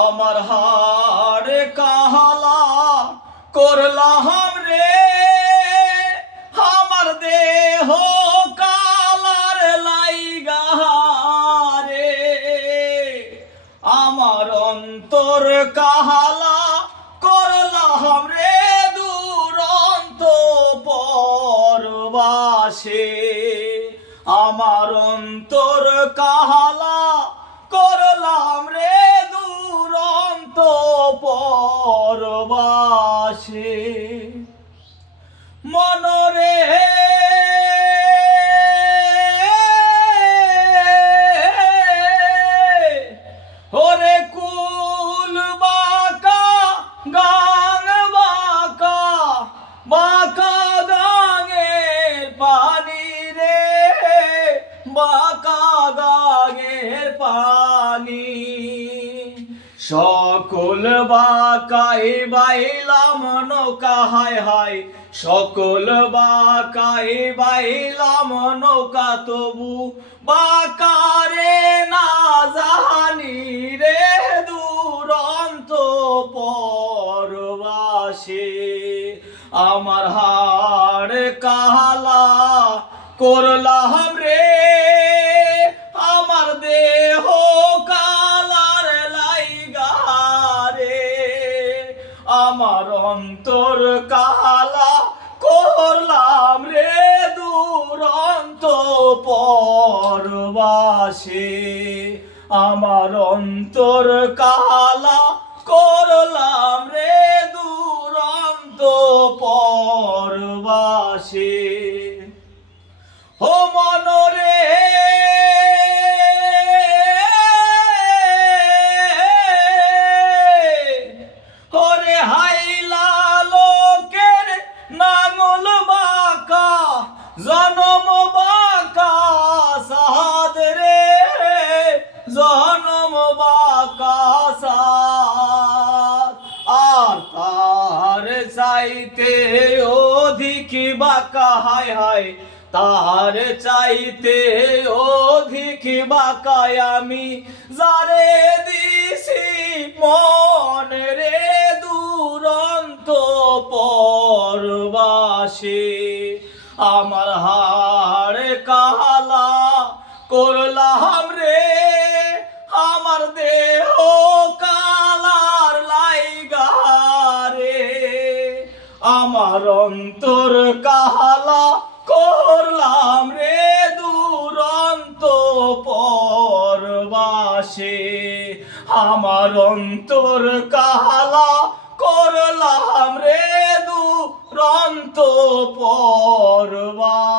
আমার হাড় কাহালা করলাম রে, আমার দেহ কালার লাইগা রে, আমার অন্তর কাহালা করলাম রে দুরন্ত পরবাসে। আমার অন্তর কাহালা করলাম রে দুরন্ত পরবাসে। মনরে ওরে কুল বাঁকা গাং বাঁকা বাঁকা গাঙের পানি রে, বাঁকা গাঙের পানি। সকল বাঁকাই বাইলাম নৌকা হায় হায়, সকল বাঁকাই বাইলাম নৌকা তবু বাঁকারে না জানি রে দুরন্ত পরবাসে। আমার হাড় কাহালা করলাম রে, আমার দেহ কালার লাইগা রে, আমার অন্তর কাহালা করলাম রে দুরন্ত পরবাসে। আমার অন্তর কাহালা করলাম রে দুরন্ত পরবাসে। ও মনরে ওরে হাইলা লোকের নাঙল বাঁকা জনম বাঁকা সাদ রে, জনম বাঁকা সাদ। আর তার চাইতে অধিক বাঁকা হায় হায়, তার চাইতে অধিক বাঁকায় আমি যারে দিছি মন রে দুরন্ত পরবাসে। আমার হাড় কাহালা করলাম রে, আমার দেহ কালার লাইগা রে, আমার অন্তর কাহালা করলাম রে দুরন্ত পরবাসে। আমার অন্তর কাহালা করলাম রে দুরন্ত পরবাসে।